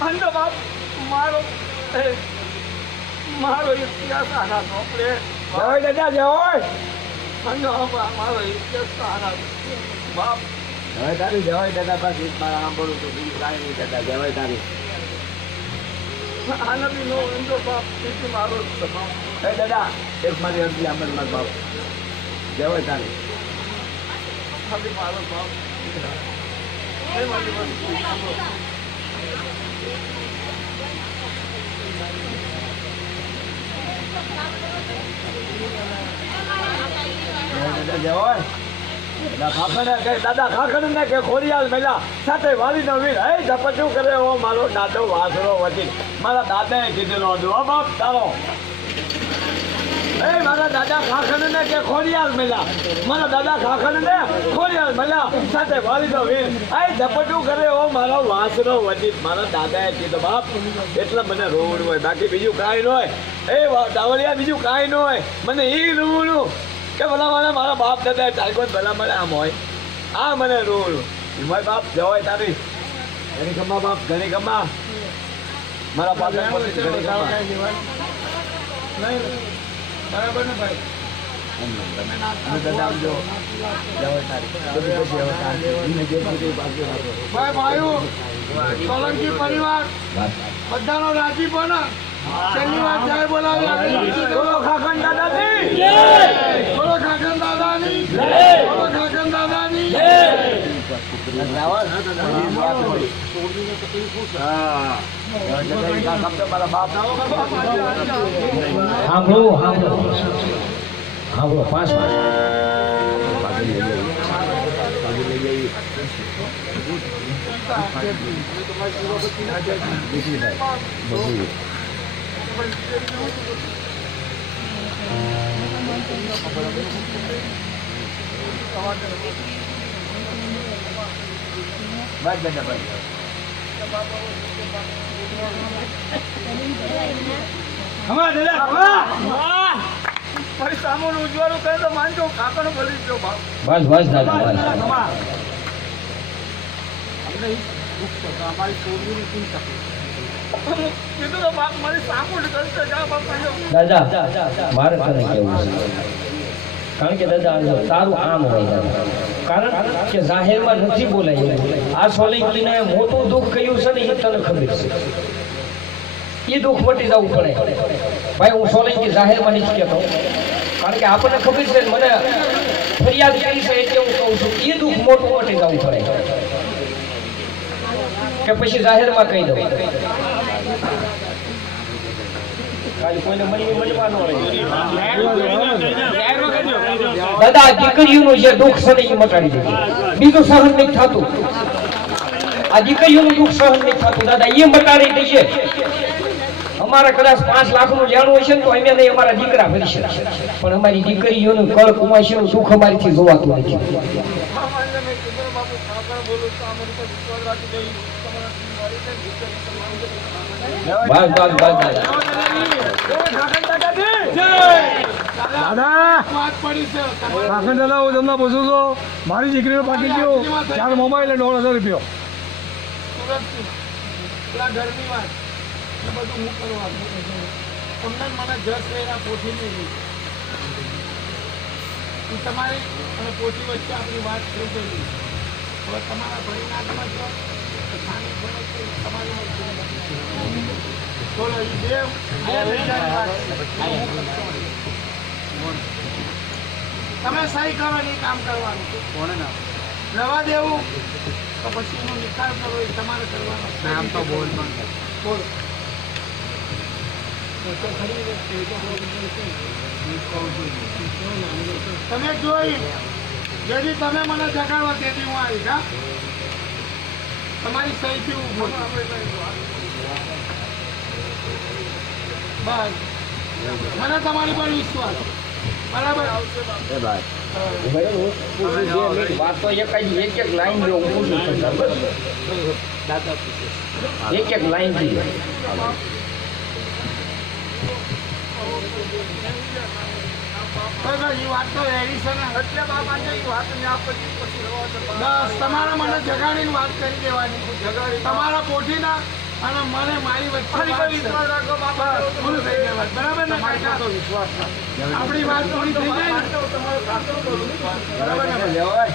અંધ બાપ મારો મારો ઇતિહાસ આના ચોપડે જય દાદા જય અંધ મારો ઇતિહાસ આના બાપ હવે તારી જવાય દાદા પાછી મારા આમ બોલું છું બીજું કાંઈ નહીં દાદા જવાય તારી આના બી નો અંધો બાપ તેથી મારો સ્વભાવ હે દાદા એક મારી અરજી આમદ માર બાપ જવાય તારી ખાલી મારો બાપ એ મારી વસ્તુ દાદા ખાખડ ને કે ખોડિયાલ મેલા સાથે વાલી નો વીર હે ઝપટું કરે ઓ મારો દાદો વાસરો વચી મારા દાદાએ કીધેલો હતો ઓ બાપ તારો એ મારા દાદા ખાખડ ને કે ખોડિયાલ મેલા મારા દાદા ખાખડ ને ખોડિયાલ મેલા સાથે વાલી નો વીર હે ઝપટું કરે ઓ મારો વાસરો વચી મારા દાદાએ કીધું બાપ એટલે મને રોવું હોય બાકી બીજું કાંઈ ન હોય એ દાવલિયા બીજું કાંઈ ન હોય મને ઈ રોવું કે ભલા મને મારા બાપ દાદા ટાઈકો ભલા મને આમ હોય આ મને રોડ મારા બાપ જવાય તારી ઘણી ગમા બાપ ઘણી ગમા મારા બાપ ઘણી ગમા બરાબર ને ભાઈ સોલંકી પરિવાર બધાનો રાજી પણ છેલ્લી વાર જય બોલાવી બોલો ખાખન દાદાની બોલો ખાખન દાદાની બોલો ખાખન દાદાની સાંભળો 5 મારી સામું ઉજવાળું કહે તો માનજો કાકણ બોલી ગયો બાપ બસ દાદા અમારી ચોરીની ચિંતા કીધું તો બાપ મારી સામું કરશે જા બાપ દાદા મારે તને કેવું છે કારણ કે દાદા તારું આમ હોય દાદા કારણ કે જાહેરમાં નથી બોલાય આ સોલંકીને મોટું દુઃખ કયું છે ને એ તને ખબર છે એ દુઃખ મટી જવું પડે ભાઈ હું સોલંકી જાહેરમાં નથી કહેતો કારણ કે આપણને ખબર છે મને ફરિયાદ કરી છે એટલે હું કહું છું એ દુઃખ મોટું મટી જવું પડે કે પછી જાહેરમાં કહી દઉં દાદા દીકરીઓનું જે દુઃખ છે ને એ મટાડી દે બીજું સહન નહીં થતું આ દીકરીઓનું દુઃખ સહન નહીં થતું દાદા એ મટાડી દઈએ અમારા કદાચ 5 લાખનું લેણું હોય છે ને તો અમે નહીં અમારા દીકરા ભરી શકે પણ અમારી દીકરીઓનું કળ કુમાશીનું સુખ અમારીથી જોવાતું નથી મારી દીકરીનો પાકી ગયો 4 મોબાઈલ 9,000 રૂપિયા બધું હું કરવાનું તમને મને જસ લઈને પોથી નહીં તમારી અને પોથી વચ્ચે આપણી વાત થઈ ગઈ હવે તમારા ભરીનાથમાં છો સ્થાનિક તમારી બોલો એ તમે સહી કરો ને કામ કરવાનું કોને ના રવા દેવું તો પછી એનો નિકાલ કરવો એ તમારે કરવાનો આમ તો બોલ બોલો તમે જોઈ જેથી તમે મને જગાડવા તેથી હું આવી હા તમારી સહીથી ઉભો બસ મને તમારી પર વિશ્વાસ બરાબર વાત તો એક લાઈન એક લાઈન એ વાત તો રેડી છે ને એટલે બાપાને એ વાત ને પછી બસ તમારે મને જગાડીને વાત કરી દેવાની તમારા પોઠીના અને મને મારી વચ્ચે વિશ્વાસ રાખો બાપા પૂરું થઈ જાય વાત. બરાબર ને કાકા? વિશ્વાસ આપણી વાત પૂરી થઈ જાય ને? તમારો સાચો બરાબર ને? લેવાય